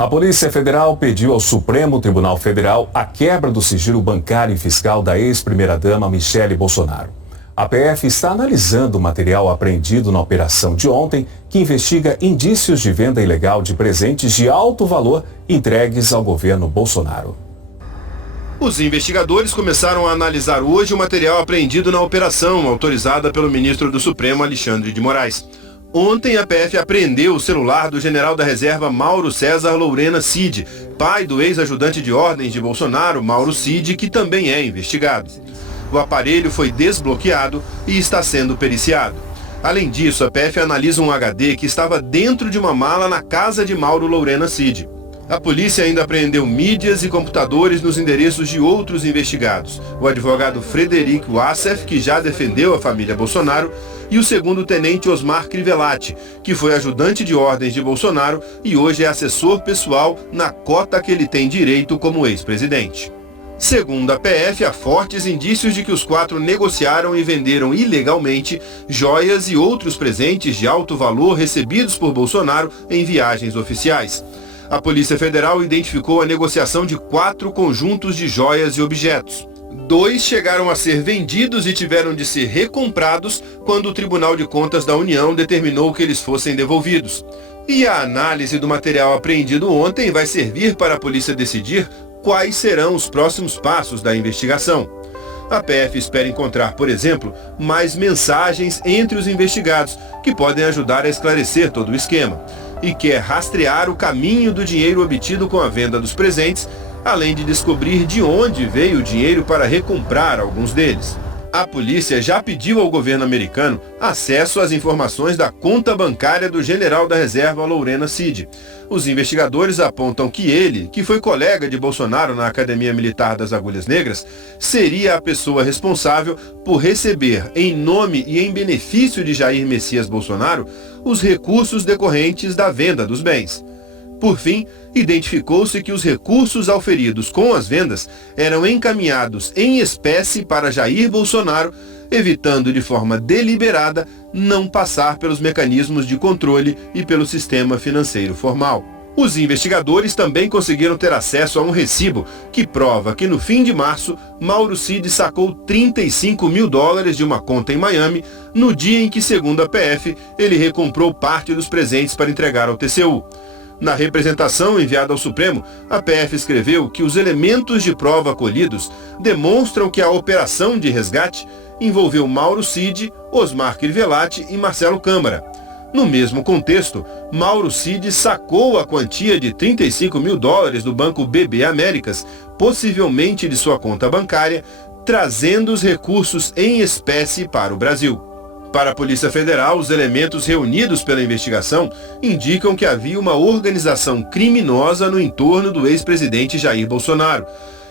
A Polícia Federal pediu ao Supremo Tribunal Federal a quebra do sigilo bancário e fiscal da ex-primeira-dama Michele Bolsonaro. A PF está analisando o material apreendido na operação de ontem, que investiga indícios de venda ilegal de presentes de alto valor entregues ao governo Bolsonaro. Os investigadores começaram a analisar hoje o material apreendido na operação, autorizada pelo ministro do Supremo, Alexandre de Moraes. Ontem, a PF apreendeu o celular do general da reserva Mauro César Lourena Cid, pai do ex-ajudante de ordens de Bolsonaro, Mauro Cid, que também é investigado. O aparelho foi desbloqueado e está sendo periciado. Além disso, a PF analisa um HD que estava dentro de uma mala na casa de Mauro Lourena Cid. A polícia ainda apreendeu mídias e computadores nos endereços de outros investigados. O advogado Frederico Wassef, que já defendeu a família Bolsonaro, e o segundo-tenente Osmar Crivellati, que foi ajudante de ordens de Bolsonaro e hoje é assessor pessoal na cota que ele tem direito como ex-presidente. Segundo a PF, há fortes indícios de que os quatro negociaram e venderam ilegalmente joias e outros presentes de alto valor recebidos por Bolsonaro em viagens oficiais. A Polícia Federal identificou a negociação de 4 conjuntos de joias e objetos. 2 chegaram a ser vendidos e tiveram de ser recomprados quando o Tribunal de Contas da União determinou que eles fossem devolvidos. E a análise do material apreendido ontem vai servir para a polícia decidir quais serão os próximos passos da investigação. A PF espera encontrar, por exemplo, mais mensagens entre os investigados, que podem ajudar a esclarecer todo o esquema, e quer rastrear o caminho do dinheiro obtido com a venda dos presentes, além de descobrir de onde veio o dinheiro para recomprar alguns deles. A polícia já pediu ao governo americano acesso às informações da conta bancária do general da reserva Lourena Cid. Os investigadores apontam que ele, que foi colega de Bolsonaro na Academia Militar das Agulhas Negras, seria a pessoa responsável por receber, em nome e em benefício de Jair Messias Bolsonaro, os recursos decorrentes da venda dos bens. Por fim, identificou-se que os recursos auferidos com as vendas eram encaminhados em espécie para Jair Bolsonaro, evitando de forma deliberada não passar pelos mecanismos de controle e pelo sistema financeiro formal. Os investigadores também conseguiram ter acesso a um recibo que prova que no fim de março, Mauro Cid sacou $35 mil de uma conta em Miami, no dia em que, segundo a PF, ele recomprou parte dos presentes para entregar ao TCU. Na representação enviada ao Supremo, a PF escreveu que os elementos de prova colhidos demonstram que a operação de resgate envolveu Mauro Cid, Osmar Crivellati e Marcelo Câmara. No mesmo contexto, Mauro Cid sacou a quantia de $35 mil do banco BB Américas, possivelmente de sua conta bancária, trazendo os recursos em espécie para o Brasil. Para a Polícia Federal, os elementos reunidos pela investigação indicam que havia uma organização criminosa no entorno do ex-presidente Jair Bolsonaro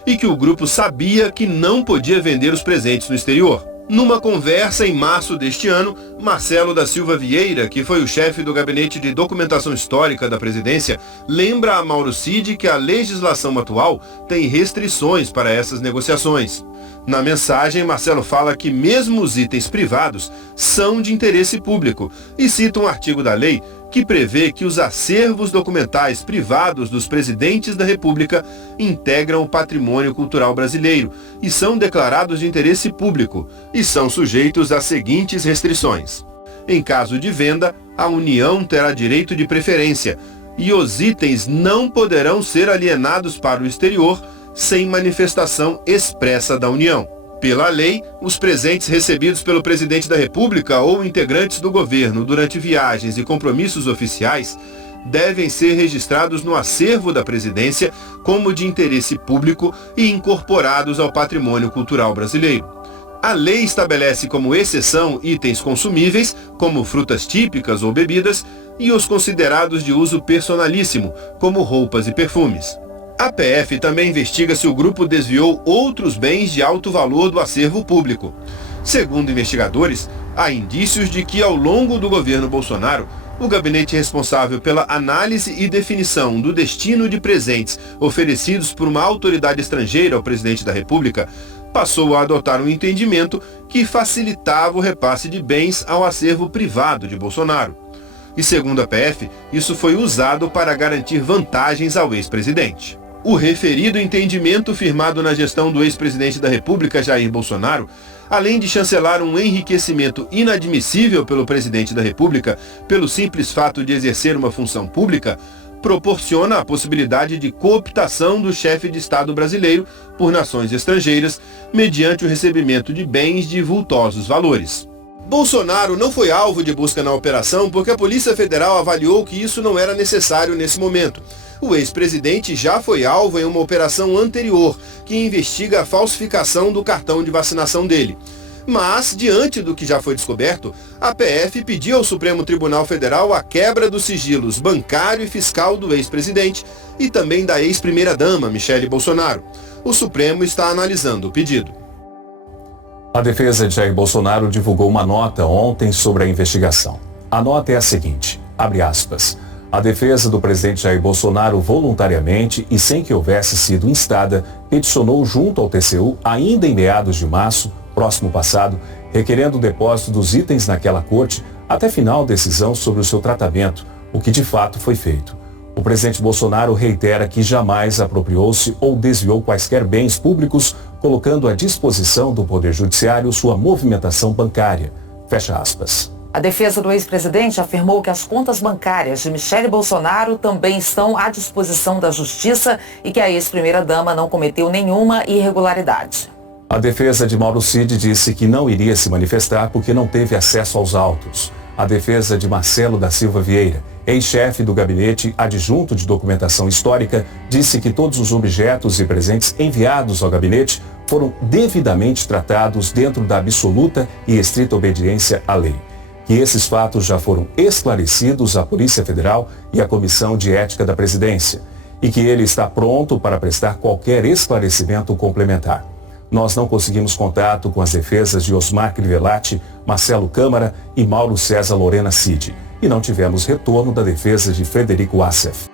e que o grupo sabia que não podia vender os presentes no exterior. Numa conversa em março deste ano, Marcelo da Silva Vieira, que foi o chefe do Gabinete de Documentação Histórica da Presidência, lembra a Mauro Cid que a legislação atual tem restrições para essas negociações. Na mensagem, Marcelo fala que mesmo os itens privados são de interesse público e cita um artigo da lei que prevê que os acervos documentais privados dos presidentes da República integram o patrimônio cultural brasileiro e são declarados de interesse público e são sujeitos às seguintes restrições. Em caso de venda, a União terá direito de preferência e os itens não poderão ser alienados para o exterior sem manifestação expressa da União. Pela lei, os presentes recebidos pelo presidente da República ou integrantes do governo durante viagens e compromissos oficiais devem ser registrados no acervo da presidência como de interesse público e incorporados ao patrimônio cultural brasileiro. A lei estabelece como exceção itens consumíveis, como frutas típicas ou bebidas, e os considerados de uso personalíssimo, como roupas e perfumes. A PF também investiga se o grupo desviou outros bens de alto valor do acervo público. Segundo investigadores, há indícios de que, ao longo do governo Bolsonaro, o gabinete responsável pela análise e definição do destino de presentes oferecidos por uma autoridade estrangeira ao presidente da República passou a adotar um entendimento que facilitava o repasse de bens ao acervo privado de Bolsonaro. E segundo a PF, isso foi usado para garantir vantagens ao ex-presidente. O referido entendimento firmado na gestão do ex-presidente da República, Jair Bolsonaro, além de chancelar um enriquecimento inadmissível pelo presidente da República pelo simples fato de exercer uma função pública, proporciona a possibilidade de cooptação do chefe de Estado brasileiro por nações estrangeiras mediante o recebimento de bens de vultosos valores. Bolsonaro não foi alvo de busca na operação porque a Polícia Federal avaliou que isso não era necessário nesse momento. O ex-presidente já foi alvo em uma operação anterior, que investiga a falsificação do cartão de vacinação dele. Mas, diante do que já foi descoberto, a PF pediu ao Supremo Tribunal Federal a quebra dos sigilos bancário e fiscal do ex-presidente e também da ex-primeira-dama, Michele Bolsonaro. O Supremo está analisando o pedido. A defesa de Jair Bolsonaro divulgou uma nota ontem sobre a investigação. A nota é a seguinte, abre aspas, a defesa do presidente Jair Bolsonaro voluntariamente e sem que houvesse sido instada, peticionou junto ao TCU, ainda em meados de março, próximo passado, requerendo o depósito dos itens naquela corte até final decisão sobre o seu tratamento, o que de fato foi feito. O presidente Bolsonaro reitera que jamais apropriou-se ou desviou quaisquer bens públicos, colocando à disposição do Poder Judiciário sua movimentação bancária. Fecha aspas. A defesa do ex-presidente afirmou que as contas bancárias de Michele Bolsonaro também estão à disposição da Justiça e que a ex-primeira-dama não cometeu nenhuma irregularidade. A defesa de Mauro Cid disse que não iria se manifestar porque não teve acesso aos autos. A defesa de Marcelo da Silva Vieira, ex-chefe do Gabinete Adjunto de Documentação Histórica, disse que todos os objetos e presentes enviados ao gabinete foram devidamente tratados dentro da absoluta e estrita obediência à lei. Que esses fatos já foram esclarecidos à Polícia Federal e à Comissão de Ética da Presidência e que ele está pronto para prestar qualquer esclarecimento complementar. Nós não conseguimos contato com as defesas de Osmar Crivellati, Marcelo Câmara e Mauro César Lorena Cid e não tivemos retorno da defesa de Frederico Assef.